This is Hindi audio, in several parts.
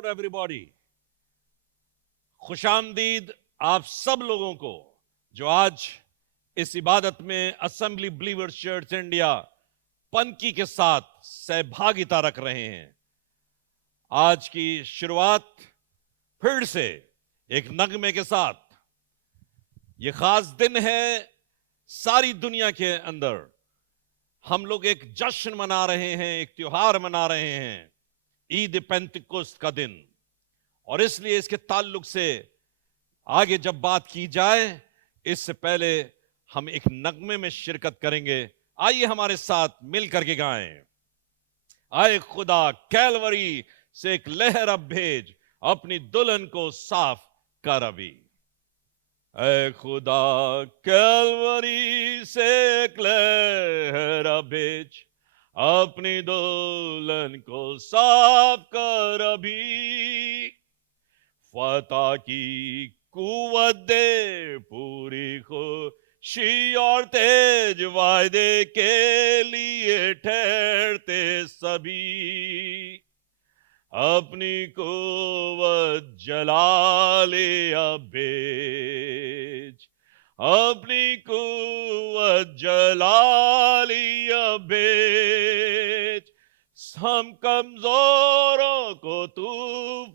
About everybody. खुशामदीद आप सब लोगों को जो आज इस इबादत में assembly believers church India Panki के साथ सहभागिता रख रहे हैं। आज की शुरुआत फिर से एक नगमे के साथ। यह खास दिन है, सारी दुनिया के अंदर हम लोग एक जश्न मना रहे हैं, एक त्योहार मना रहे हैं, ईद पेंतिकुस्त का दिन। और इसलिए इसके ताल्लुक से आगे जब बात की जाए, इससे पहले हम एक नगमे में शिरकत करेंगे। आइए हमारे साथ मिल करके गाएं। आए खुदा कैलवरी से एक लहर अब भेज, अपनी दुल्हन को साफ कर अभी। ऐ खुदा कैलवरी से एक लहर अब भेज, अपनी दुल्हन को साफ कर अभी। फतह की कुव्वत दे, पूरी खुशी और तेज वायदे के लिए ठहरते सभी। अपनी कुव्वत जला ले अब भेज, अपनी कुव्वत जला ली अब भेज। हम कमजोरों को तू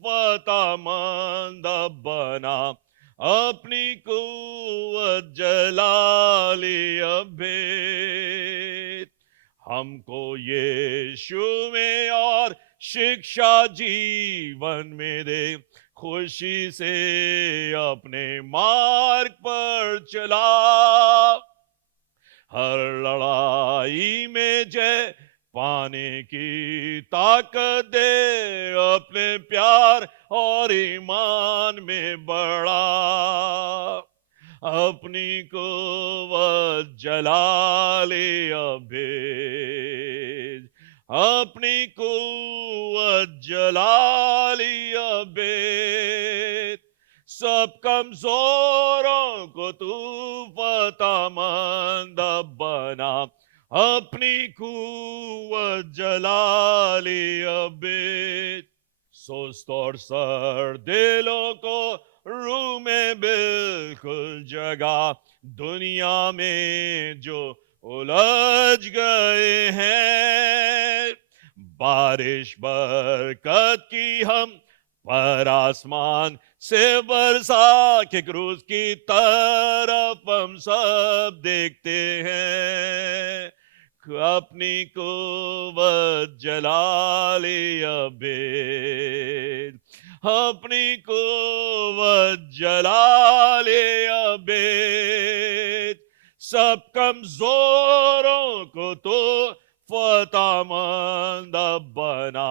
फतहमंद बना, अपनी कुव्वत जला ली अब भेज। हमको यीशु में और शिक्षा जीवन में दे, खुशी से अपने मार्ग पर चला। हर लड़ाई में जय पाने की ताकत दे, अपने प्यार और ईमान में बढ़ा। अपनी कुव्वत जला ले अब भेज, अपनी कुव्वत जला ली अब भेज। सब कमजोरों को तू फतहमंद बना, अपनी कुव्वत जला ली अब भेज। सुस्त और सर दिलों को रूह में बिल्कुल जगा, दुनिया में जो उलझ गए हैं। बारिश बरकत की हम पर आसमान से बरसा के, क्रूस की तरफ हम सब देखते हैं। अपनी कुव्वत जला ले अब भेज, अपनी कुव्वत जला ले अब भेज। सब कमजोरों को तो फतहमंद बना,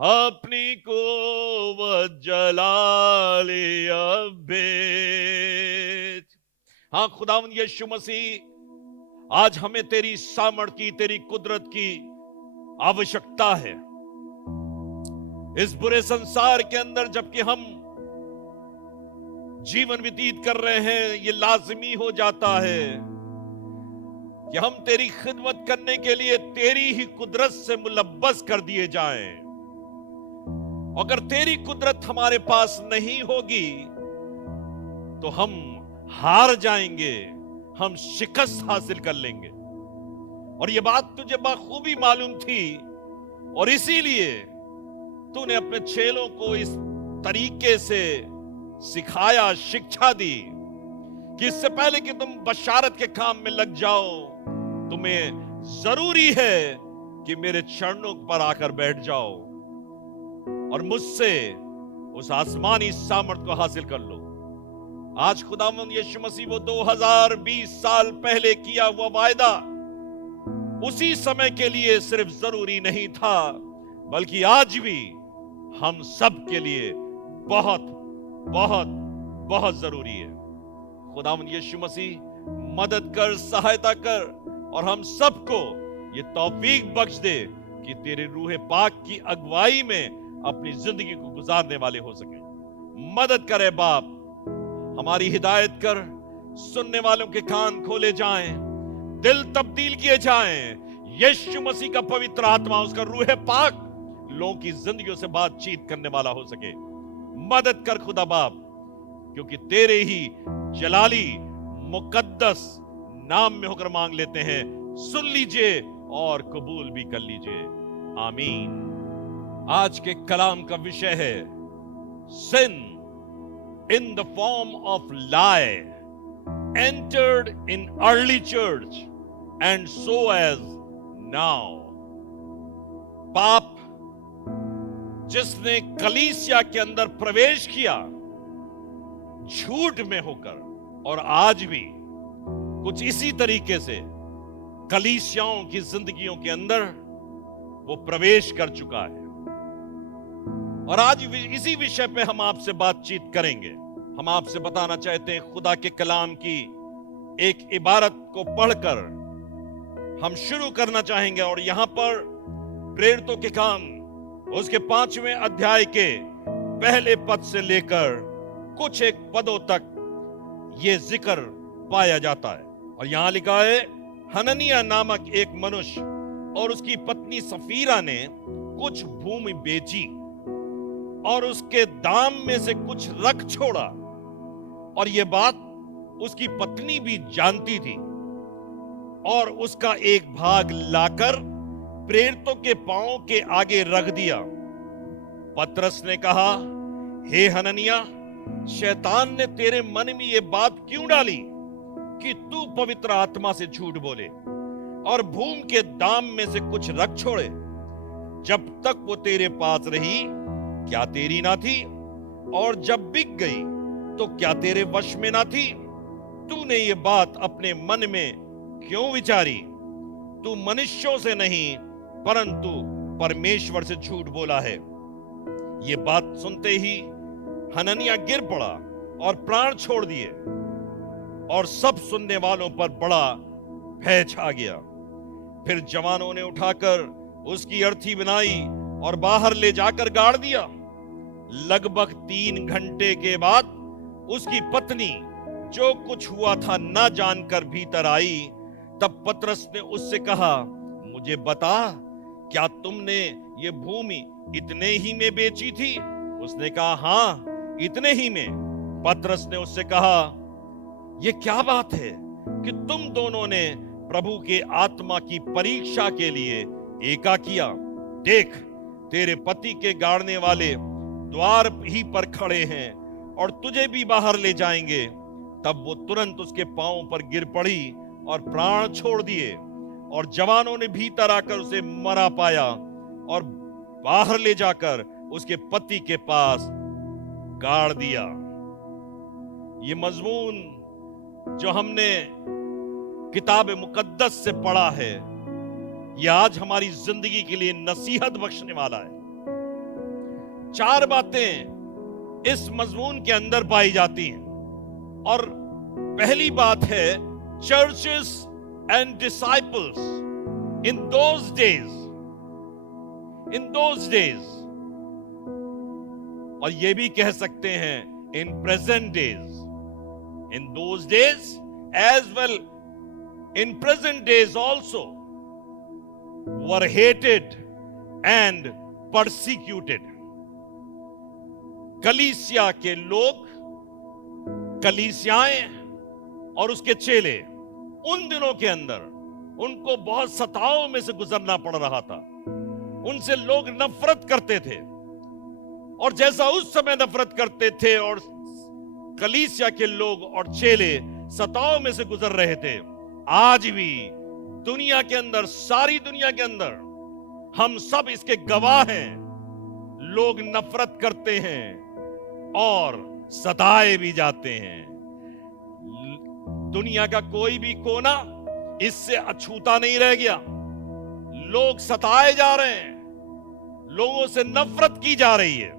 अपनी कुव्वत जला ले अब भेज। हाँ खुदावंद यीशु मसीह, आज हमें तेरी सामर्थ की, तेरी कुदरत की आवश्यकता है। इस बुरे संसार के अंदर जबकि हम जीवन व्यतीत कर रहे हैं, ये लाजमी हो जाता है कि हम तेरी खिदमत करने के लिए तेरी ही कुदरत से मुलब्बस कर दिए जाएं। अगर तेरी कुदरत हमारे पास नहीं होगी तो हम हार जाएंगे, हम शिकस्त हासिल कर लेंगे। और यह बात तुझे बखूबी मालूम थी, और इसीलिए तूने अपने चेलों को इस तरीके से सिखाया, शिक्षा दी कि इससे पहले कि तुम बशारत के काम में लग जाओ, तुम्हें जरूरी है कि मेरे चरणों पर आकर बैठ जाओ और मुझसे उस आसमानी सामर्थ को हासिल कर लो। आज खुदावंद यीशु मसीह वो 2020 साल पहले किया हुआ वायदा उसी समय के लिए सिर्फ जरूरी नहीं था, बल्कि आज भी हम सब के लिए बहुत बहुत बहुत जरूरी है। खुदावंद यीशु मसीह मदद कर, सहायता कर, और हम सबको ये तौफीक बख्श दे कि तेरे रूह पाक की अगुवाई में अपनी जिंदगी को गुजारने वाले हो सके। मदद करे बाप, हमारी हिदायत कर, सुनने वालों के कान खोले जाएं, दिल तब्दील किए जाएं। यीशु मसीह का पवित्र आत्मा, उसका रूह पाक लोगों की जिंदगियों से बातचीत करने वाला हो सके। मदद कर खुदा बाप, क्योंकि तेरे ही जलाली मुकद्दस नाम में होकर मांग लेते हैं। सुन लीजिए और कबूल भी कर लीजिए। आमीन। आज के कलाम का विषय है sin in the form of lie entered in early church and so as now. पाप जिसने कलीसिया के अंदर प्रवेश किया झूठ में होकर, और आज भी कुछ इसी तरीके से कलीसियाओं की जिंदगियों के अंदर वो प्रवेश कर चुका है। और आज इसी विषय पे हम आपसे बातचीत करेंगे। हम आपसे बताना चाहते हैं, खुदा के कलाम की एक इबारत को पढ़कर हम शुरू करना चाहेंगे। और यहां पर प्रेरितों के काम उसके 5वें अध्याय के पहले पद से लेकर कुछ एक पदों तक यह जिक्र पाया जाता है। और यहां लिखा है, हननिया नामक एक मनुष्य और उसकी पत्नी सफीरा ने कुछ भूमि बेची और उसके दाम में से कुछ रख छोड़ा। और यह बात उसकी पत्नी भी जानती थी, और उसका एक भाग लाकर प्रेरितों के पांव के आगे रख दिया। पतरस ने कहा, हे हननिया, शैतान ने तेरे मन में यह बात क्यों डाली कि तू पवित्र आत्मा से झूठ बोले और भूमि के दाम में से कुछ रख छोड़े? जब तक वो तेरे पास रही क्या तेरी ना थी? और जब बिक गई तो क्या तेरे वश में ना थी? तूने ये बात अपने मन में क्यों विचारी? तू मनुष्यों से नहीं परंतु परमेश्वर से झूठ बोला है। ये बात सुनते ही हननिया गिर पड़ा और प्राण छोड़ दिए, और सब सुनने वालों पर बड़ा भय छा गया। फिर जवानों ने उठाकर उसकी अर्थी बनाई और बाहर ले जाकर गाड़ दिया। लगभग 3 घंटे के बाद उसकी पत्नी जो कुछ हुआ था न जानकर भीतर आई। तब पतरस ने उससे कहा, मुझे बता, क्या तुमने ये भूमि इतने ही में बेची थी? उसने कहा, हां, इतने ही में। पतरस ने उससे कहा, यह क्या बात है कि तुम दोनों ने प्रभु के आत्मा की परीक्षा के लिए एका किया? देख, तेरे पति के गाड़ने वाले द्वार ही पर खड़े हैं और तुझे भी बाहर ले जाएंगे। तब वो तुरंत उसके पांवों पर गिर पड़ी और प्राण छोड़ दिए। और जवानों ने भीतर आकर उसे मरा पाया और बाहर ले जाकर उसके पति के पास गाड़ दिया। ये मजमून जो हमने किताब मुकद्दस से पढ़ा है, यह आज हमारी जिंदगी के लिए नसीहत बख्शने वाला है। 4 बातें इस मजमून के अंदर पाई जाती हैं। और पहली बात है, churches and disciples in those days, और ये भी कह सकते हैं in present days, in those days as well in present days also, were hated and persecuted. कलीसिया के लोग, कलीसियाएं और उसके चेले उन दिनों के अंदर उनको बहुत सताओं में से गुजरना पड़ रहा था। उनसे लोग नफरत करते थे, और जैसा उस समय नफरत करते थे और कलीसिया के लोग और चेले सताओं में से गुजर रहे थे, आज भी दुनिया के अंदर, सारी दुनिया के अंदर हम सब इसके गवाह हैं। लोग नफरत करते हैं और सताए भी जाते हैं। दुनिया का कोई भी कोना इससे अछूता नहीं रह गया। लोग सताए जा रहे हैं, लोगों से नफरत की जा रही है।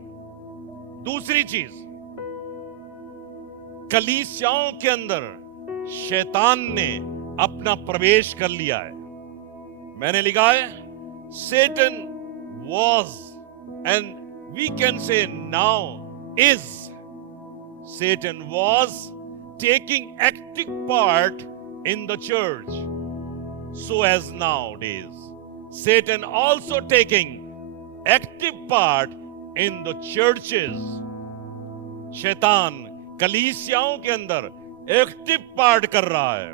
दूसरी चीज, कलीसियाओं के अंदर शैतान ने अपना प्रवेश कर लिया है। मैंने लिखा है, Satan was and we can say now is, Satan was taking active part in the church, so as nowadays Satan also taking active part in the churches. शैतान कलीसियाओं के अंदर एक्टिव पार्ट कर रहा है।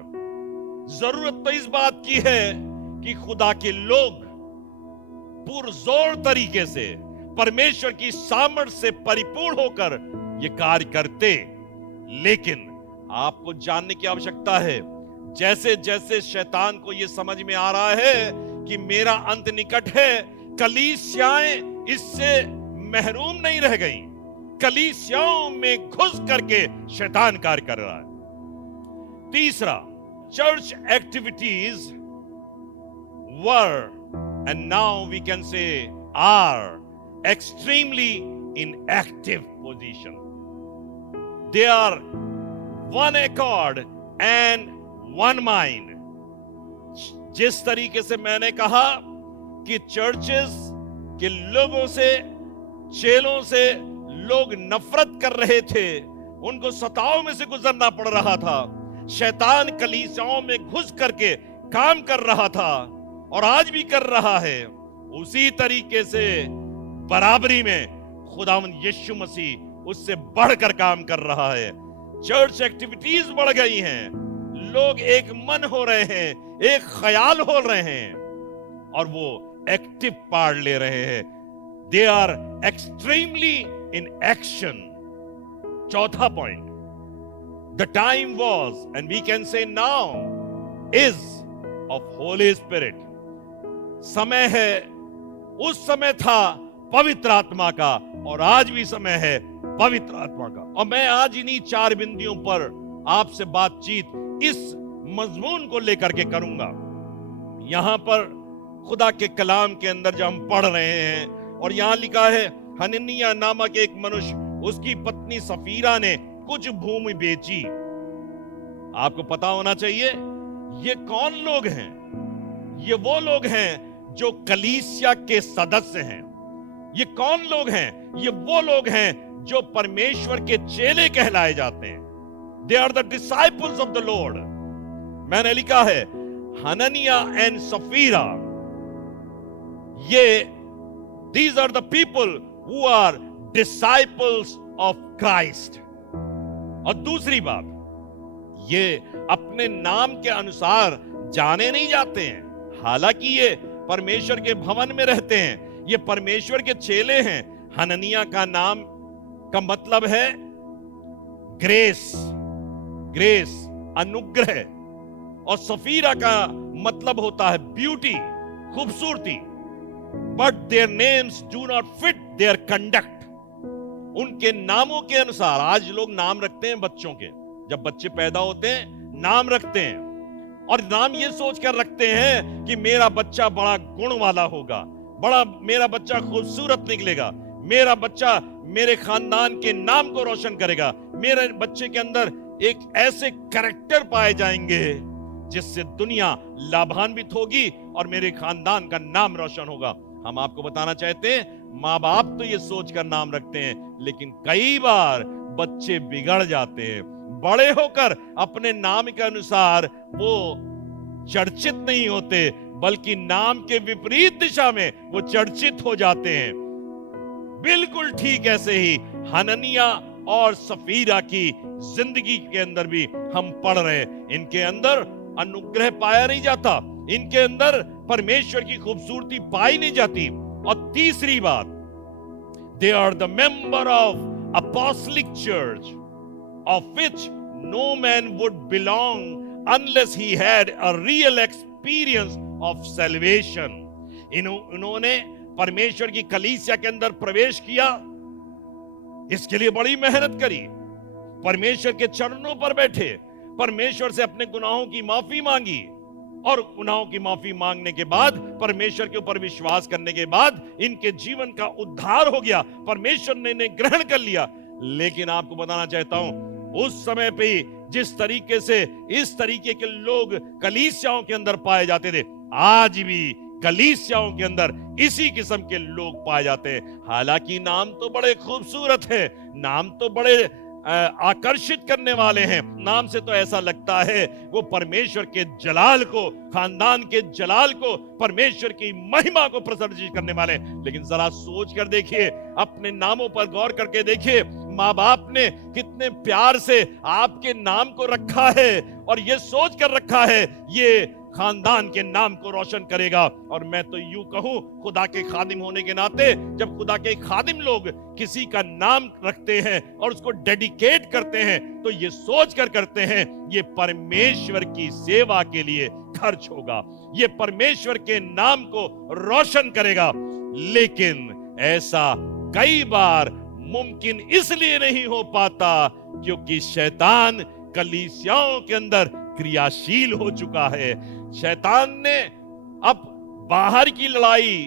जरूरत तो इस बात की है कि खुदा के लोग पुरजोर तरीके से परमेश्वर की सामर्थ्य से परिपूर्ण होकर ये कार्य करते, लेकिन आपको जानने की आवश्यकता है, जैसे जैसे शैतान को ये समझ में आ रहा है कि मेरा अंत निकट है, कलीसियाएं इससे महरूम नहीं रह गई। कलीसियाओं में घुस करके शैतान कार्य कर रहा है। तीसरा, church activities were and now we can say are extremely in active position. They are one accord and one mind. जिस तरीके से मैंने कहा कि चर्चेस के लोगों से, चेलों से लोग नफरत कर रहे थे, उनको सताव में से गुजरना पड़ रहा था, शैतान कलीसियाओं में घुस करके काम कर रहा था और आज भी कर रहा है, उसी तरीके से बराबरी में खुदावंद यीशु मसीह उससे बढ़कर काम कर रहा है। चर्च एक्टिविटीज बढ़ गई हैं, लोग एक मन हो रहे हैं, एक ख्याल हो रहे हैं और वो एक्टिव पार्ट ले रहे हैं। They are extremely in action. चौथा point, the time was and we can say now is of Holy Spirit. समय है, उस समय था पवित्र आत्मा का और आज भी समय है पवित्र आत्मा का। और मैं आज इन्हीं 4 बिंदुओं पर आपसे बातचीत इस मजमून को लेकर के करूंगा। यहां पर खुदा के कलाम के अंदर जब हम पढ़ रहे हैं और यहां लिखा है, हननिया नामक एक मनुष्य, उसकी पत्नी सफीरा ने कुछ भूमि बेची। आपको पता होना चाहिए ये कौन लोग हैं। ये वो लोग हैं जो कलीसिया के सदस्य हैं। ये कौन लोग हैं? ये वो लोग हैं जो परमेश्वर के चेले कहलाए जाते हैं। They are the disciples of the lord. मैंने लिखा है हननिया एंड सफीरा, ये these are the people who are disciples of Christ. और दूसरी बात, ये अपने नाम के अनुसार जाने नहीं जाते हैं, हालांकि ये परमेश्वर के भवन में रहते हैं, ये परमेश्वर के चेले हैं। हननिया का नाम का मतलब है ग्रेस, ग्रेस अनुग्रह, और सफीरा का मतलब होता है ब्यूटी, खूबसूरती। But their names do not fit there conduct. उनके नामों के अनुसार, आज लोग नाम रखते हैं बच्चों के, जब बच्चे पैदा होते हैं नाम रखते हैं और नाम ये सोचकर रखते हैं कि मेरा बच्चा बड़ा गुण वाला होगा, बड़ा मेरा बच्चा खूबसूरत निकलेगा, मेरा बच्चा मेरे खानदान के नाम को रोशन करेगा, मेरे बच्चे के अंदर एक ऐसे कैरेक्टर पाए जाएंगे जिससे दुनिया लाभान्वित होगी और मेरे खानदान का नाम रोशन होगा। हम आपको बताना चाहते हैं, माँ बाप तो ये सोचकर नाम रखते हैं, लेकिन कई बार बच्चे बिगड़ जाते हैं। बड़े होकर अपने नाम के अनुसार वो चर्चित नहीं होते, बल्कि नाम के विपरीत दिशा में वो चर्चित हो जाते हैं। बिल्कुल ठीक ऐसे ही हननिया और सफीरा की जिंदगी के अंदर भी हम पढ़ रहे हैं, इनके अंदर अनुग्रह पाया नहीं जाता, इनके अंदर परमेश्वर की खूबसूरती पाई नहीं जाती। और तीसरी बात, they are the member of apostolic church of which no man would belong unless he had a real experience of salvation. इन्होंने परमेश्वर की कलीसिया के अंदर प्रवेश किया, इसके लिए बड़ी मेहनत करी, परमेश्वर के चरणों पर बैठे, परमेश्वर से अपने गुनाहों की माफी मांगी और गुनाहों की माफी मांगने के बाद, परमेश्वर के ऊपर विश्वास करने के बाद इनके जीवन का उद्धार हो गया, परमेश्वर ने इन्हें ग्रहण कर लिया। लेकिन आपको बताना चाहता हूं, उस समय पे जिस तरीके से इस तरीके के लोग कलीसियाओं के अंदर पाए जाते थे, आज भी कलीसियाओं के अंदर इसी किस्म के लोग पाए जाते हैं। हालांकि नाम तो बड़े खूबसूरत है, नाम तो बड़े आकर्षित करने वाले हैं। नाम से तो ऐसा लगता है वो परमेश्वर के जलाल को, खानदान के जलाल को, परमेश्वर की महिमा को प्रदर्शित करने वाले। लेकिन जरा सोच कर देखिए, अपने नामों पर गौर करके देखिए, माँ बाप ने कितने प्यार से आपके नाम को रखा है और ये सोच कर रखा है ये खानदान के नाम को रोशन करेगा। और मैं तो यूं कहूं, खुदा के खादिम होने के नाते, जब खुदा के खादिम लोग किसी का नाम रखते हैं और उसको डेडिकेट करते हैं तो ये सोच कर करते हैं ये परमेश्वर की सेवा के लिए खर्च होगा, ये परमेश्वर के नाम को रोशन करेगा। लेकिन ऐसा कई बार मुमकिन इसलिए नहीं हो पाता क्योंकि शैतान कलीसियाओं के अंदर क्रियाशील हो चुका है। शैतान ने अब बाहर की लड़ाई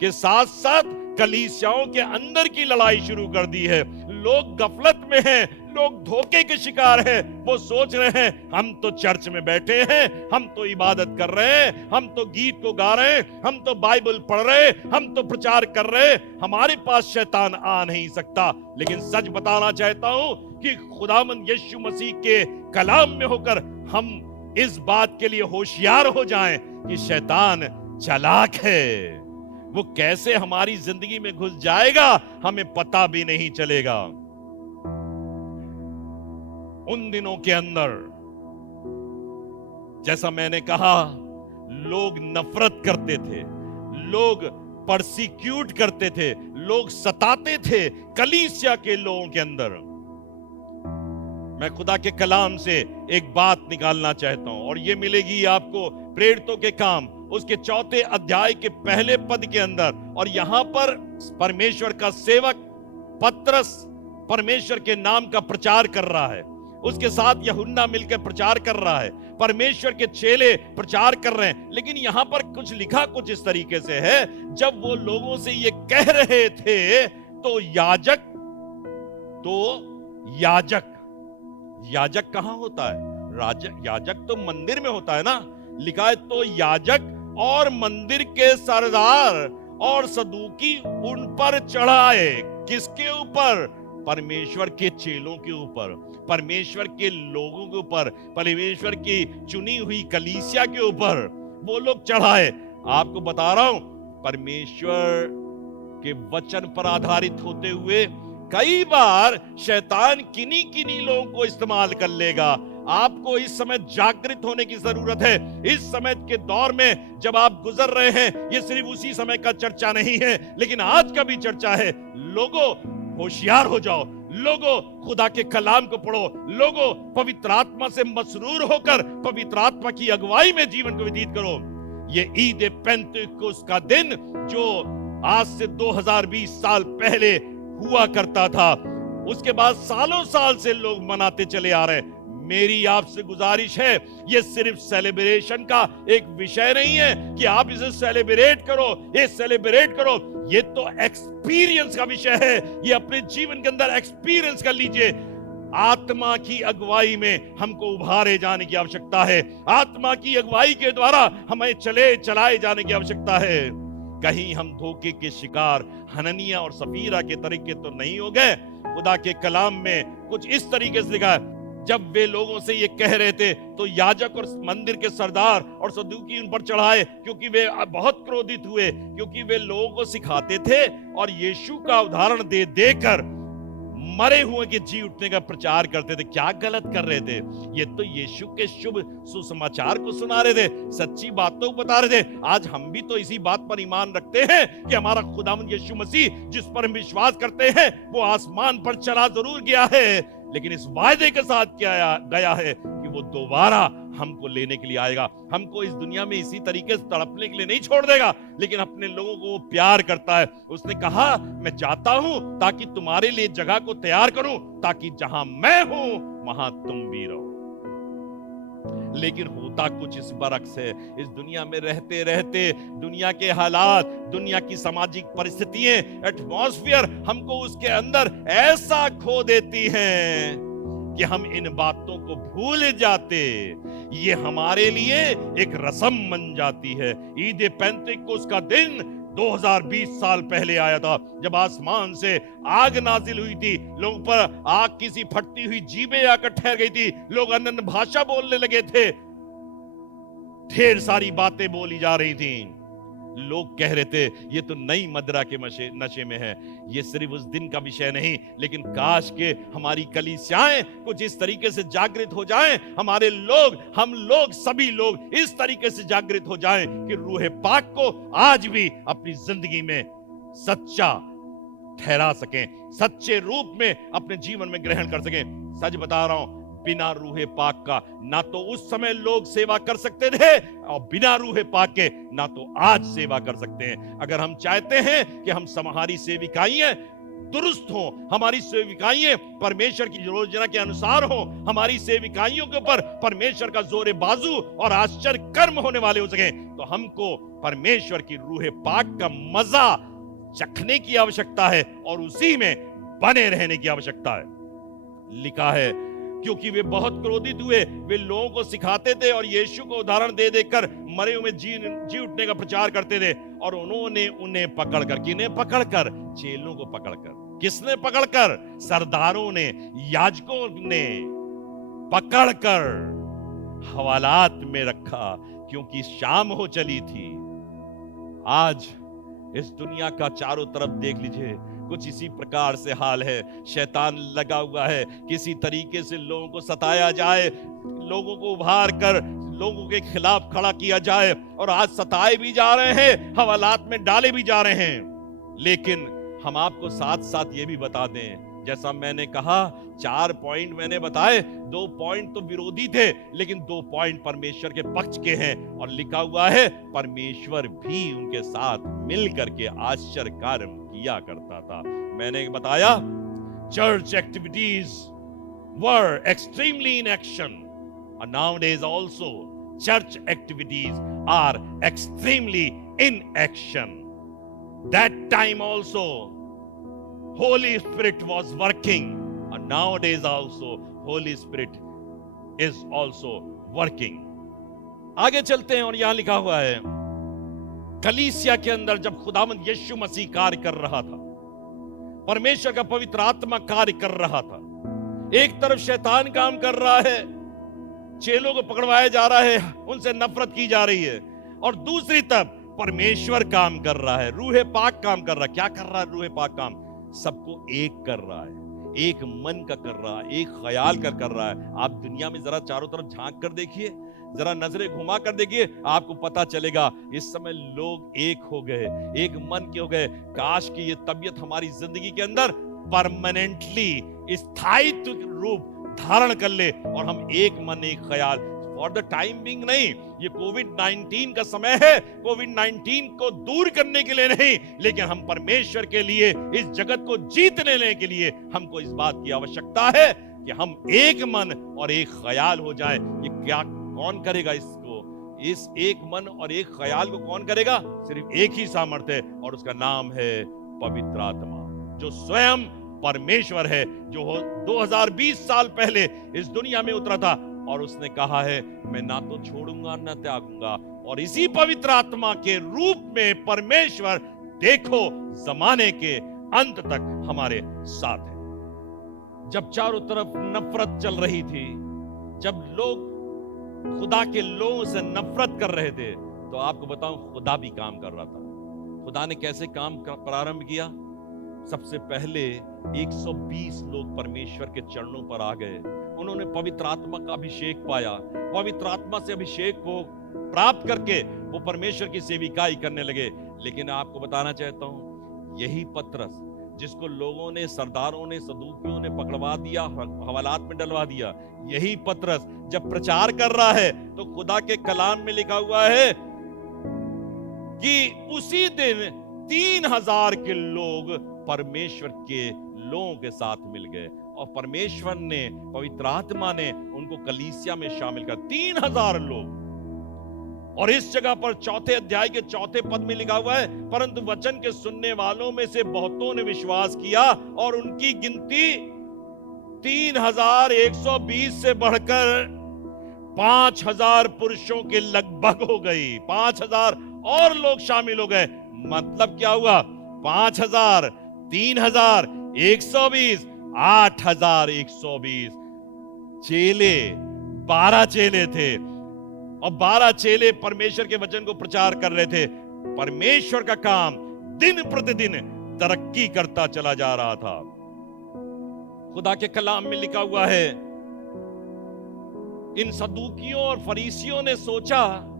के साथ साथ कलीसियाओं के अंदर की लड़ाई शुरू कर दी है। लोग गफलत में हैं, लोग धोखे के शिकार हैं। वो सोच रहे हैं हम तो चर्च में बैठे हैं, हम तो इबादत कर रहे हैं, हम तो गीत को गा रहे हैं, हम तो बाइबल पढ़ रहे हैं, हम तो प्रचार कर रहे हैं, हमारे पास शैतान आ नहीं सकता। लेकिन सच बताना चाहता हूं कि खुदावंद यीशु मसीह के कलाम में होकर हम इस बात के लिए होशियार हो जाएं कि शैतान चालाक है। वो कैसे हमारी जिंदगी में घुस जाएगा हमें पता भी नहीं चलेगा। उन दिनों के अंदर जैसा मैंने कहा, लोग नफरत करते थे, लोग परसिक्यूट करते थे, लोग सताते थे कलीसिया के लोगों के अंदर। मैं खुदा के कलाम से एक बात निकालना चाहता हूं और ये मिलेगी आपको प्रेरितों के काम उसके 4 अध्याय के पहले पद के अंदर। और यहां पर परमेश्वर का सेवक पतरस परमेश्वर के नाम का प्रचार कर रहा है, उसके साथ यूहन्ना मिलकर प्रचार कर रहा है, परमेश्वर के चेले प्रचार कर रहे हैं। लेकिन यहां पर कुछ लिखा कुछ इस तरीके से है, जब वो लोगों से ये कह रहे थे तो याजक कहां होता है? याजक तो मंदिर में होता है ना। लिखा है तो याजक और मंदिर के सरदार और सदूकी उन पर चढ़ाए। किसके ऊपर? परमेश्वर के चेलों के ऊपर, परमेश्वर के लोगों के ऊपर, परमेश्वर की चुनी हुई कलीसिया के ऊपर वो लोग चढ़ाए। आपको बता रहा हूं, परमेश्वर के वचन पर आधारित होते हुए कई बार शैतान किन्हीं लोगों को इस्तेमाल कर लेगा। आपको इस समय जागृत होने की जरूरत है। इस समय के दौर में जब आप गुजर रहे हैं, ये सिर्फ उसी समय का चर्चा नहीं है, लेकिन आज का भी चर्चा है। लोगों, होशियार हो जाओ। लोगों, खुदा के कलाम को पढ़ो। लोगों, पवित्र आत्मा से मसरूर होकर पवित्र आत्मा की अगुवाई में जीवन को व्यतीत करो। ये ईद पेंतेकोस्त का दिन जो आज से 2020 साल पहले हुआ करता था, उसके बाद सालों साल से लोग मनाते चले आ रहे हैं। मेरी आपसे गुजारिश है, ये सिर्फ सेलिब्रेशन का एक विषय नहीं है कि आप इसे सेलिब्रेट करो, ये सेलिब्रेट करो। ये तो एक्सपीरियंस का विषय है। ये अपने जीवन के अंदर एक्सपीरियंस कर लीजिए। आत्मा की अगुवाई में हमको उभारे जाने की आवश्यकता है। आत्मा की अगुवाई के द्वारा हमें चलाए जाने की आवश्यकता है। कहीं हम धोखे के शिकार हननिया और सफीरा के तरीके तो नहीं हो गए। खुदा के कलाम में कुछ इस तरीके से लिखा है, जब वे लोगों से ये कह रहे थे तो याजक और मंदिर के सरदार और सदूकी उन पर चढ़ाए, क्योंकि वे बहुत क्रोधित हुए, क्योंकि वे लोगों को सिखाते थे और यीशु का उदाहरण दे देकर मरे हुए के जी उठने का प्रचार करते थे। क्या गलत कर रहे थे? ये तो यीशु के शुभ सुसमाचार को सुना रहे थे, सच्ची बातों को बता रहे थे। आज हम भी तो इसी बात पर ईमान रखते हैं कि हमारा खुदावंद यीशु मसीह जिस पर हम विश्वास करते हैं वो आसमान पर चला जरूर गया है, लेकिन इस वायदे के साथ क्या गया है कि वो दोबारा हमको लेने के लिए आएगा। हमको इस दुनिया में इसी तरीके से तड़पने के लिए नहीं छोड़ देगा, लेकिन अपने लोगों को वो प्यार करता है। उसने कहा मैं जाता हूं ताकि तुम्हारे लिए जगह को तैयार करूं, ताकि जहां मैं हूं वहां तुम भी रहो। लेकिन होता कुछ इस बरक्स है। इस दुनिया में रहते रहते दुनिया के हालात, दुनिया की सामाजिक परिस्थितियां, एटमॉस्फेयर हमको उसके अंदर ऐसा खो देती हैं कि हम इन बातों को भूल जाते। ये हमारे लिए एक रस्म बन जाती है। ईद पेंतेकोस्त का दिन 2020 साल पहले आया था, जब आसमान से आग नाजिल हुई थी, लोगों पर आग किसी फटती हुई जीभें आकर ठहर गई थी, लोग अन्य भाषा बोलने लगे थे, ढेर सारी बातें बोली जा रही थी। लोग कह रहे थे ये तो नई मदिरा के नशे में है। ये सिर्फ उस दिन का विषय नहीं, लेकिन काश के हमारी कलीसियाएं कुछ इस तरीके से जागृत हो जाएं, हमारे लोग, हम लोग, सभी लोग इस तरीके से जागृत हो जाएं कि रूह पाक को आज भी अपनी जिंदगी में सच्चा ठहरा सकें, सच्चे रूप में अपने जीवन में ग्रहण कर सकें। सच बता रहा हूं, बिना रूहे पाक का ना तो उस समय लोग सेवा कर सकते थे, और बिना रूहे पाक के ना तो आज सेवा कर सकते हैं। अगर हम चाहते हैं कि हमारी सेविकाएं दुरुस्त हो, हमारी सेविकाएं परमेश्वर की योजना के अनुसार हो, हमारी सेविकाइयों के ऊपर परमेश्वर का जोरे बाजू और आश्चर्य कर्म होने वाले हो सके, तो हमको परमेश्वर की रूहे पाक का मजा चखने की आवश्यकता है और उसी में बने रहने की आवश्यकता है। लिखा है, क्योंकि वे बहुत क्रोधित हुए, वे लोगों को सिखाते थे और यीशु को उदाहरण दे देकर मरे हुए जी उठने का प्रचार करते थे। और उन्होंने उन्हें पकड़कर, किन्हें पकड़कर? चेलों को पकड़कर। किसने पकड़कर? सरदारों ने, याजकों ने पकड़कर हवालात में रखा, क्योंकि शाम हो चली थी। आज इस दुनिया का चारों तरफ देख लीजिए, कुछ इसी प्रकार से हाल है। शैतान लगा हुआ है, किसी तरीके से लोगों को सताया जाए, लोगों को उभार कर लोगों के खिलाफ खड़ा किया जाए, और आज सताए भी जा रहे हैं, हवालात में डाले भी जा रहे हैं। लेकिन हम आपको साथ साथ ये भी बता दें, जैसा मैंने कहा 4 पॉइंट मैंने बताए, 2 पॉइंट तो विरोधी थे, लेकिन 2 पॉइंट परमेश्वर के पक्ष के हैं। और लिखा हुआ है, परमेश्वर भी उनके साथ मिल करके आश्चर्य कार्य किया करता था। मैंने बताया, church activities were extremely in action, and nowadays also church activities are extremely in action. That time also Holy Spirit was working, and nowadays also Holy Spirit is also working. आगे चलते हैं, और यहां लिखा हुआ है, कलीसिया के अंदर जब खुदावंद यीशु मसीह कार्य कर रहा था, परमेश्वर का पवित्र आत्मा कार्य कर रहा था, एक तरफ शैतान काम कर रहा है, चेलों को पकड़वाया जा रहा है, उनसे नफरत की जा रही है, और दूसरी तरफ परमेश्वर काम कर रहा है, रूहे पाक काम कर रहा है। क्या कर रहा है रूहे पाक काम? सबको एक कर रहा है, एक मन का कर रहा है, एक ख्याल कर रहा है। आप दुनिया में जरा चारों तरफ झांक कर देखिए, जरा नजरें घुमा कर देखिए, आपको पता चलेगा इस समय लोग एक हो गए, एक मन के हो गए। काश कि ये तबीयत हमारी जिंदगी के अंदर परमानेंटली स्थायित्व रूप धारण कर ले, और हम एक मन एक ख्याल, फॉर द टाइम बिंग नहीं, ये कोविड-19 का समय है, कोविड-19 को दूर करने के लिए नहीं, लेकिन हम परमेश्वर के लिए, इस जगत को जीतने लेने के लिए हमको इस बात की आवश्यकता है कि हम एक मन और एक ख्याल हो जाए। ये क्या, कौन करेगा इसको? इस एक मन और एक ख्याल को कौन करेगा? सिर्फ एक ही सामर्थ्य है, और उसका नाम है पवित्र आत्मा, जो स्वयं परमेश्वर है, जो 2020 साल पहले इस दुनिया में उतरा था, और उसने कहा है, मैं ना तो छोड़ूंगा ना त्यागूंगा। और इसी पवित्र आत्मा के रूप में परमेश्वर देखो जमाने के अंत तक हमारे साथ है। जब चारों तरफ नफरत चल रही थी, जब लोग खुदा के लोगों से नफरत कर रहे थे, तो आपको बताऊं, खुदा भी काम कर रहा था। खुदा ने कैसे काम प्रारंभ किया? सबसे पहले 120 लोग परमेश्वर के चरणों पर आ गए, उन्होंने पवित्र आत्मा का अभिषेक पाया, पवित्र आत्मा से अभिषेक को प्राप्त करके वो परमेश्वर की सेविकाई करने लगे। लेकिन आपको बताना चाहता हूं, यही पतरस जिसको लोगों ने, सरदारों ने, सदूकियों ने पकड़वा दिया, हवालात में डलवा दिया, यही पतरस जब प्रचार कर रहा है, तो खुदा के कलाम में लिखा हुआ है कि उसी दिन 3000 के लोग परमेश्वर के लोगों के साथ मिल गए, और परमेश्वर ने, पवित्र आत्मा ने उनको कलीसिया में शामिल कर 3000 लोग। और इस जगह पर 4 अध्याय के 4 पद में लिखा हुआ है, परंतु वचन के सुनने वालों में से बहुतों ने विश्वास किया, और उनकी गिनती 3120 से बढ़कर 5000 पुरुषों के लगभग हो गई। 5000 और लोग शामिल हो गए। मतलब क्या हुआ? 5,000, 3,000, 120, 8,120 चेले, 12 चेले थे और 12 चेले परमेश्वर के वचन को प्रचार कर रहे थे। परमेश्वर का काम दिन प्रतिदिन तरक्की करता चला जा रहा था। खुदा के कलाम में लिखा हुआ है, इन सदूकियों और फरीसियों ने सोचा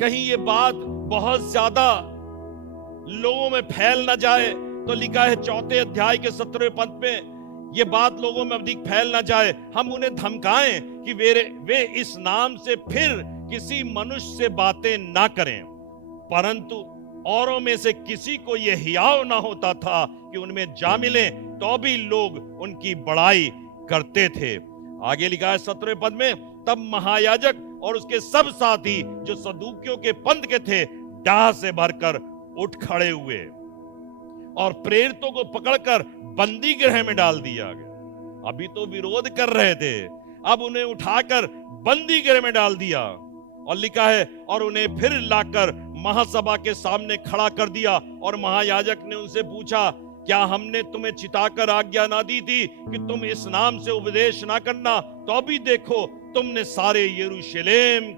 कहीं ये बात बहुत ज्यादा लोगों में फैल ना जाए, तो लिखा है 4 अध्याय के 17वें पद में, ये बात लोगों में अधिक फैल ना जाए, हम उन्हें धमकाएं कि वे इस नाम से फिर किसी मनुष्य से बातें ना करें। परंतु औरों में से किसी को यह हियाव ना होता था कि उनमें जा मिले, तो भी लोग उनकी बड़ाई करते थे। आगे लिखा है 17वें पद में, तब महायाजक और उसके सब साथी जो सदूकियों के पंथ के थे डाह से भरकर उठ खड़े हुए और प्रेरितों को पकड़कर बंदी गृह में डाल दिया गया। अभी तो विरोध कर रहे थे, अब उन्हें उठाकर बंदी गृह में डाल दिया। और लिखा है, और उन्हें फिर लाकर महासभा के सामने खड़ा कर दिया और महायाजक ने उनसे पूछा, क्या हमने तुम्हें चिताकर आज्ञा ना दी थी कि तुम इस नाम से उपदेश ना करना? तो अभी देखो, तुमने सारे यरूशलेम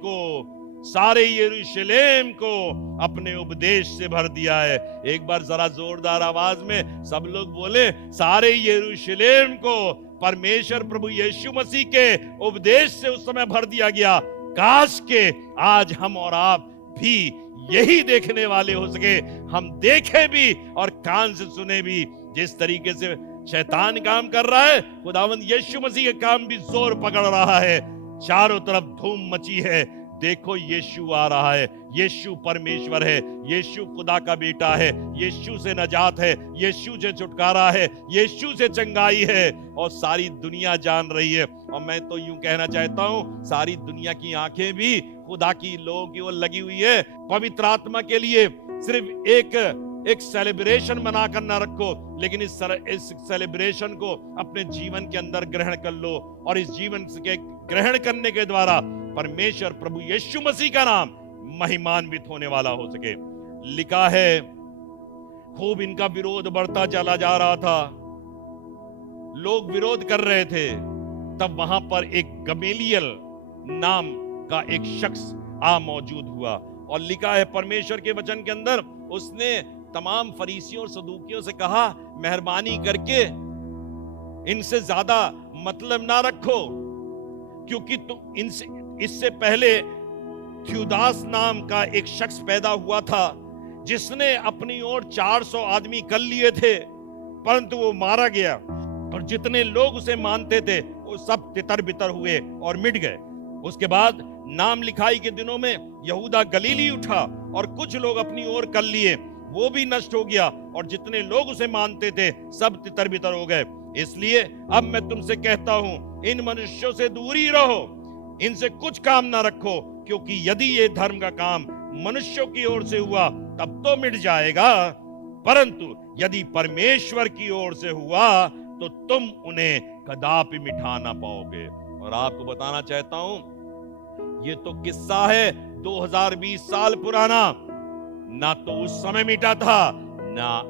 को अपने उपदेश से भर दिया है। एक बार जरा जोरदार आवाज में सब लोग बोले, सारे यरूशलेम को परमेश्वर प्रभु यीशु मसीह के उपदेश से उस समय भर दिया गया। काश के आज हम और आप भी यही देखने वाले हो सके, हम देखे भी और कान से सुने भी। जिस तरीके से शैतान काम कर रहा है, खुदावंद यीशु मसीह का काम भी जोर पकड़ रहा है। चारों तरफ धूम मची है, देखो यीशु आ रहा है, यीशु परमेश्वर है, यीशु खुदा का बेटा है, यीशु से नजात है, यीशु से छुटकारा है, यीशु से चंगाई है, और सारी दुनिया जान रही है। और मैं तो यूं कहना चाहता हूं, सारी दुनिया की आंखें भी खुदा की लोगों की ओर लगी हुई है। पवित्र आत्मा के लिए सिर्फ एक सेलिब्रेशन बनाकर ना रखो, लेकिन इस सेलिब्रेशन को अपने जीवन के अंदर ग्रहण कर लो, और इस जीवन के ग्रहण करने के द्वारा परमेश्वर प्रभु यीशु मसीह का नाम महिमान्वित होने वाला हो सके। लिखा है, खूब इनका विरोध बढ़ता चला जा रहा था, लोग विरोध कर रहे थे। तब वहां पर एक गमेलियल नाम का एक शख्स मौजूद हुआ, और लिखा है परमेश्वर के वचन के अंदर, उसने तमाम फरीसियों और सदूकियों से कहा, मेहरबानी करके इनसे ज्यादा मतलब ना रखो, क्योंकि तुम इससे पहले थ्यूदास नाम का एक शख्स पैदा हुआ था, जिसने अपनी ओर 400 आदमी कर लिए थे, परंतु वो मारा गया, और जितने लोग उसे मानते थे वो सब तितर बितर हुए और मिट गए। उसके बाद नाम लिखाई के दिनों में यहूदा गलीली उठा और कुछ लोग अपनी ओर कर लिए, वो भी नष्ट हो गया, और जितने लोग उसे मानते थे सब तितर बितर हो गए। इसलिए अब मैं तुमसे कहता हूं, इन मनुष्यों से दूरी रहो, इनसे कुछ काम ना रखो, क्योंकि यदि ये धर्म का काम मनुष्यों की ओर से हुआ तब तो मिट जाएगा, परंतु यदि परमेश्वर की ओर से हुआ तो तुम उन्हें कदापि मिटा ना पाओगे। और आपको बताना चाहता हूं, ये तो किस्सा है 2020 साल पुराना, ना तो उस समय मिटा था, ना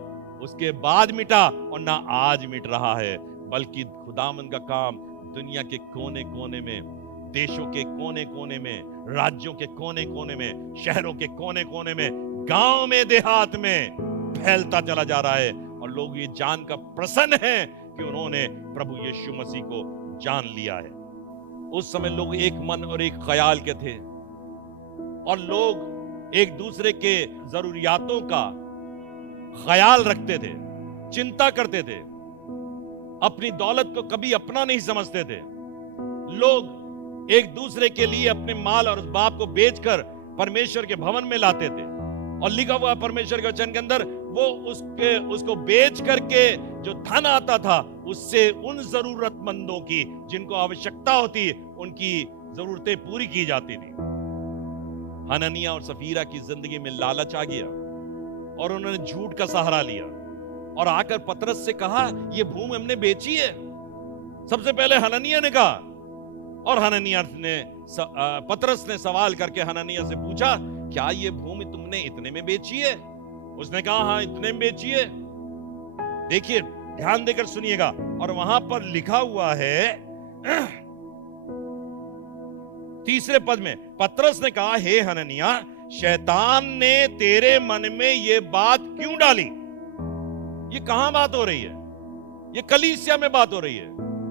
उसके बाद मिटा, और ना आज मिट रहा है, बल्कि खुदावन का काम दुनिया के कोने कोने में, देशों के कोने कोने में, राज्यों के कोने कोने में, शहरों के कोने कोने में, गांव में, देहात में फैलता चला जा रहा है, और लोग ये जानकर प्रसन्न हैं कि उन्होंने प्रभु यीशु मसीह को जान लिया है। उस समय लोग एक मन और एक ख्याल के थे, और लोग एक दूसरे के जरूरियातों का ख्याल रखते थे, चिंता करते थे, अपनी दौलत को कभी अपना नहीं समझते थे। लोग एक दूसरे के लिए अपने माल और बाप को बेचकर परमेश्वर के भवन में लाते थे, और लिखा हुआ परमेश्वर के वचन के अंदर, वो उसको बेच करके जो धन आता था उससे उन जरूरतमंदों की, जिनको आवश्यकता होती, उनकी जरूरतें पूरी की जाती थी। हननिया और सफीरा की जिंदगी में लालच आ गया, और उन्होंने झूठ का सहारा लिया, और आकर पतरस से कहा, ये भूमि हमने बेची है। सबसे पहले हननिया ने कहा, और पतरस ने सवाल करके हननिया से पूछा, क्या ये भूमि तुमने इतने में बेची है? उसने कहा हाँ इतने में बेचिए। देखिए ध्यान देकर सुनिएगा, और वहां पर लिखा हुआ है 3 पद में, पतरस ने कहा हे हननिया, शैतान ने तेरे मन में यह बात क्यों डाली? ये कहां बात हो रही है? ये कलीसिया में बात हो रही है।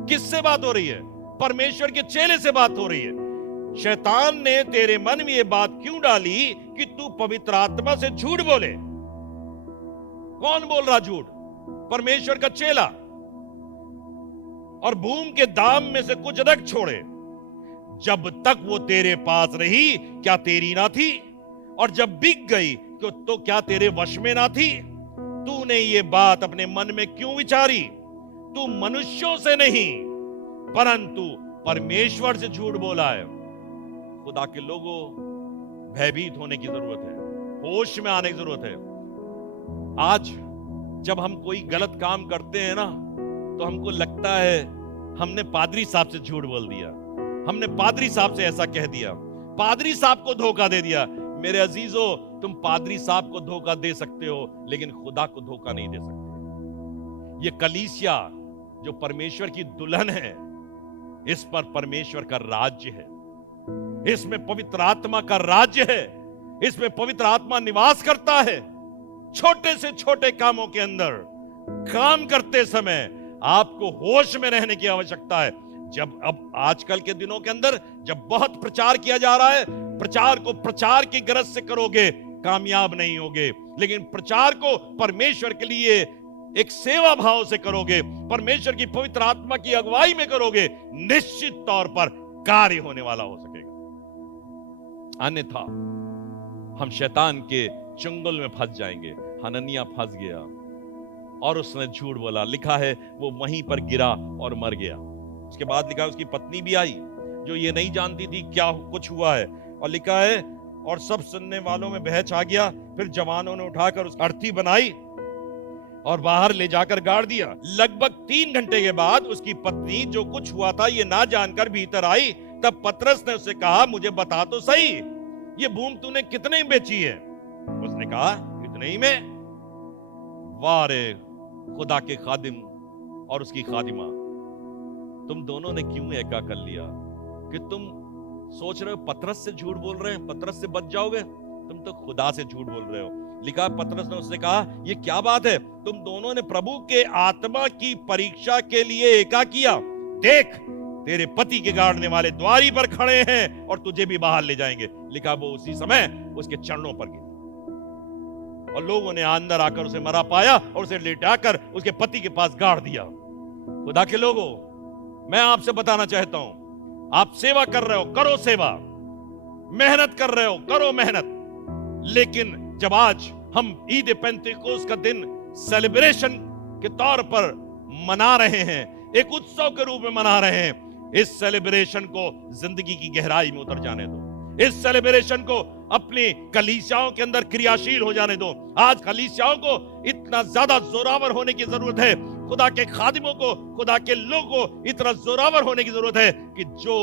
किससे बात हो रही है? परमेश्वर के चेले से बात हो रही है। शैतान ने तेरे मन में यह बात क्यों डाली कि तू पवित्र आत्मा से झूठ बोले? कौन बोल रहा झूठ? परमेश्वर का चेला। और भूमि के दाम में से कुछ रख छोड़े। जब तक वो तेरे पास रही क्या तेरी ना थी? और जब बिक गई तो क्या तेरे वश में ना थी? तूने ये बात अपने मन में क्यों विचारी? तू मनुष्यों से नहीं परंतु परमेश्वर से झूठ बोला है। खुदा के लोगों, भयभीत होने की जरूरत है, होश में आने की जरूरत है। आज जब हम कोई गलत काम करते हैं ना, तो हमको लगता है हमने पादरी साहब से झूठ बोल दिया, हमने पादरी साहब से ऐसा कह दिया, पादरी साहब को धोखा दे दिया। मेरे अजीजों, तुम पादरी साहब को धोखा दे सकते हो, लेकिन खुदा को धोखा नहीं दे सकते। ये कलीसिया जो परमेश्वर की दुल्हन है, इस पर परमेश्वर का राज्य है, इसमें पवित्र आत्मा का राज्य है, इसमें पवित्र आत्मा निवास करता है। छोटे से छोटे कामों के अंदर काम करते समय आपको होश में रहने की आवश्यकता है। जब अब आजकल के दिनों के अंदर जब बहुत प्रचार किया जा रहा है, प्रचार को प्रचार की गरज से करोगे कामयाब नहीं होगे, लेकिन प्रचार को परमेश्वर के लिए एक सेवा भाव से करोगे, परमेश्वर की पवित्र आत्मा की अगुवाई में करोगे, निश्चित तौर पर कार्य होने वाला हो सकेगा। अन्यथा हम शैतान के चंगुल में फंस जाएंगे। हननिया फंस गया और उसने झूठ बोला। लिखा है वो वहीं पर गिरा और मर गया। उसके बाद लिखा है उसकी पत्नी भी आई, जो ये नहीं जानती थी क्या कुछ हुआ है। और लिखा है और सब सुनने वालों में बहस आ गया। फिर जवानों ने उठाकर उस अर्थी बनाई और बाहर ले जाकर गाड़ दिया। लगभग 3 घंटे के बाद उसकी पत्नी जो कुछ हुआ था ये ना जानकर भीतर आई। तब पतरस ने उससे कहा मुझे बता तो सही, ये भूमि तूने कितने में बेची है? उसने कहा इतने ही में। वाह रे खुदा के खादिम और उसकी खादिमा, तुम दोनों ने क्यों ऐका कर लिया कि तुम सोच रहे हो पतरस से झूठ बोल रहे हैं, पतरस से बच जाओगे? तुम तो खुदा से झूठ बोल रहे हो। लिखा पतरस ने उससे कहा ये क्या बात है? तुम दोनों ने प्रभु के आत्मा की परीक्षा के लिए एका किया। देख तेरे पति के गाड़ने वाले द्वारी पर खड़े हैं और तुझे भी बाहर ले जाएंगे। लिखा वो उसी समय उसके चरणों पर गिरा और लोगों ने अंदर आकर उसे मरा पाया और उसे लेटाकर उसके पति के पास गाड़ दिया। खुदा के लोगों, मैं आपसे बताना चाहता हूं, आप सेवा कर रहे हो, करो सेवा, मेहनत कर रहे हो, करो मेहनत, लेकिन जब आज हम ईद पेंतिकोस्त का दिन सेलिब्रेशन के तौर पर मना रहे हैं, एक उत्सव के रूप में मना रहे हैं, इस सेलिब्रेशन को जिंदगी की गहराई में उतर जाने दो। इस सेलिब्रेशन को अपनी कलीसियाओं के अंदर क्रियाशील हो जाने दो। आज कलीसियाओं को इतना ज्यादा जोरावर होने की जरूरत है, खुदा के खादिमों को, खुदा के लोगों को इतना जोरावर होने की जरूरत है कि जो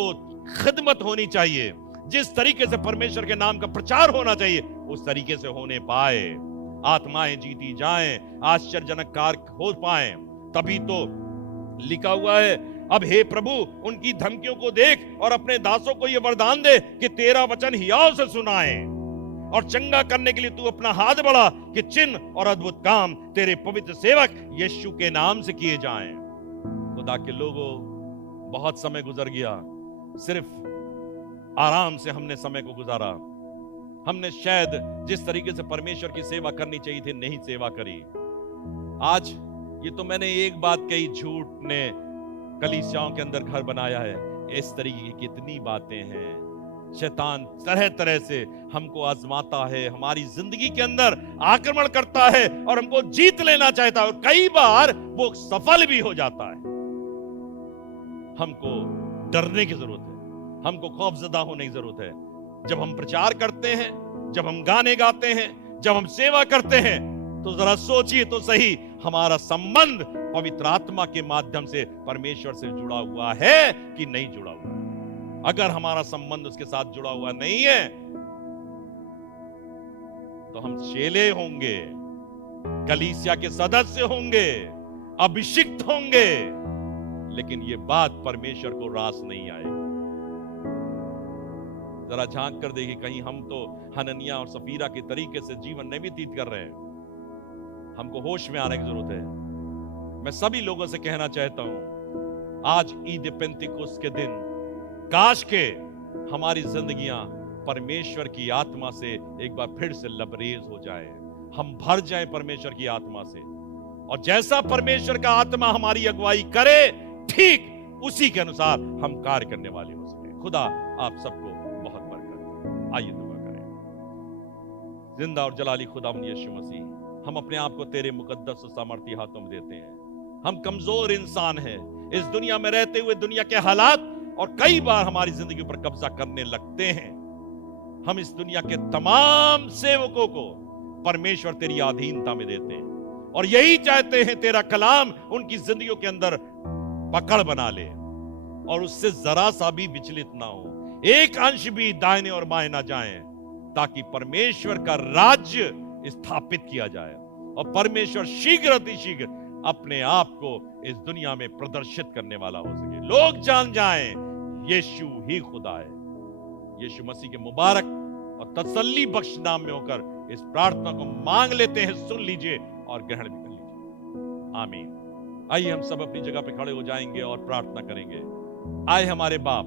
खिदमत होनी चाहिए, जिस तरीके से परमेश्वर के नाम का प्रचार होना चाहिए, उस तरीके से होने पाए, आत्माएं जीती जाएं, आश्चर्यजनक कार्य हो पाए। तभी तो लिखा हुआ है अब हे प्रभु उनकी धमकियों को देख और अपने दासों को यह वरदान दे कि तेरा वचन हियाव से सुनाए और चंगा करने के लिए तू अपना हाथ बढ़ा कि चिन्ह और अद्भुत काम तेरे पवित्र सेवक यीशु के नाम से किए जाएं। खुदा के लोगों, बहुत समय गुजर गया, सिर्फ आराम से हमने समय को गुजारा। हमने शायद जिस तरीके से परमेश्वर की सेवा करनी चाहिए थी नहीं सेवा करी। आज ये तो मैंने एक बात कही, झूठ ने कलीसियाओं के अंदर घर बनाया है। इस तरीके की कितनी बातें हैं। शैतान तरह तरह से हमको आजमाता है, हमारी जिंदगी के अंदर आक्रमण करता है और हमको जीत लेना चाहता है, और कई बार वो सफल भी हो जाता है। हमको डरने की जरूरत है, हमको खौफजदा होने की जरूरत है। जब हम प्रचार करते हैं, जब हम गाने गाते हैं, जब हम सेवा करते हैं, तो जरा सोचिए तो सही, हमारा संबंध पवित्र आत्मा के माध्यम से परमेश्वर से जुड़ा हुआ है कि नहीं जुड़ा हुआ? अगर हमारा संबंध उसके साथ जुड़ा हुआ नहीं है तो हम चेले होंगे, कलीसिया के सदस्य होंगे, अभिषिक्त होंगे, लेकिन ये बात परमेश्वर को रास नहीं आएगी। जरा झांक कर देखिए, कहीं हम तो हननिया और सफीरा के तरीके से जीवन नहीं व्यतीत कर रहे हैं। हमको होश में आने की जरूरत है। मैं सभी लोगों से कहना चाहता हूं, आज ईद पेंतिकुस्त के दिन काश के हमारी जिंदगियां परमेश्वर की आत्मा से एक बार फिर से लबरेज हो जाए, हम भर जाएं परमेश्वर की आत्मा से, और जैसा परमेश्वर का आत्मा हमारी अगुवाई करे, ठीक उसी के अनुसार हम कार्य करने वाले हो सके। खुदा आप सबको बहुत बरकत दे। आइए दुआ करें। जिंदा और जलाली खुदावंद यीशु मसीह, हम अपने आप को तेरे मुकद्दस और सामर्थी हाथों में देते हैं। हम कमजोर इंसान हैं, इस दुनिया में रहते हुए दुनिया के हालात और कई बार हमारी जिंदगी पर कब्जा करने लगते हैं। हम इस दुनिया के तमाम सेवकों को परमेश्वर तेरी अधीनता में देते हैं, और यही चाहते हैं तेरा कलाम उनकी जिंदगियों के अंदर पकड़ बना ले और उससे जरा सा भी विचलित ना हो, एक अंश भी दाहिने और बाएं ना जाए, ताकि परमेश्वर का राज्य स्थापित किया जाए और परमेश्वर शीघ्र अतिशीघ्र अपने आप को इस दुनिया में प्रदर्शित करने वाला हो सके। लोग जान जाएं यीशु ही खुदा है। यीशु मसीह के मुबारक और तसल्ली बख्श नाम में होकर इस प्रार्थना को मांग लेते हैं। सुन लीजिए और ग्रहण भी कर लीजिए। आमीन। आइए हम सब अपनी जगह पे खड़े हो जाएंगे और प्रार्थना करेंगे। आए हमारे बाप,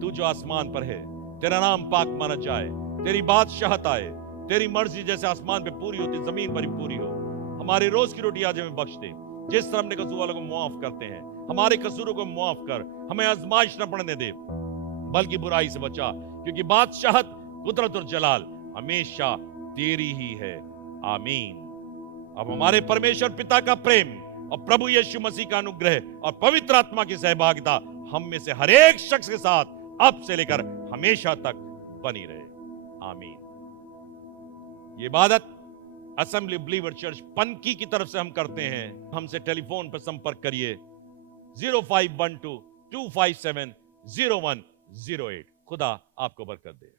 तू जो आसमान पर है, तेरा नाम पाक माना जाए, तेरी बादशाहत आए, तेरी मर्जी जैसे आसमान पे पूरी होती जमीन पर भी पूरी हो। हमारी रोज की रोटी आज हमें बख्श दे, जिस तरह हमने कसूर वालों को मुआफ करते हैं, हमारे कसूरों को मुआफ कर, हमें आजमाइश न पड़ने दे, बल्कि बुराई से बचा, क्योंकि बादशाहत, कुदरत और जलाल हमेशा तेरी ही है। आमीन। अब हमारे परमेश्वर पिता का प्रेम और प्रभु यीशु मसीह का अनुग्रह और पवित्र आत्मा की सहभागिता हम में से हर एक शख्स के साथ अब से लेकर हमेशा तक बनी रहे। आमीन। ये इबादत असेंबली बिलीवर चर्च पनकी की तरफ से हम करते हैं। हमसे टेलीफोन पर संपर्क करिए 0512 257 0108। खुदा आपको बरकत दे।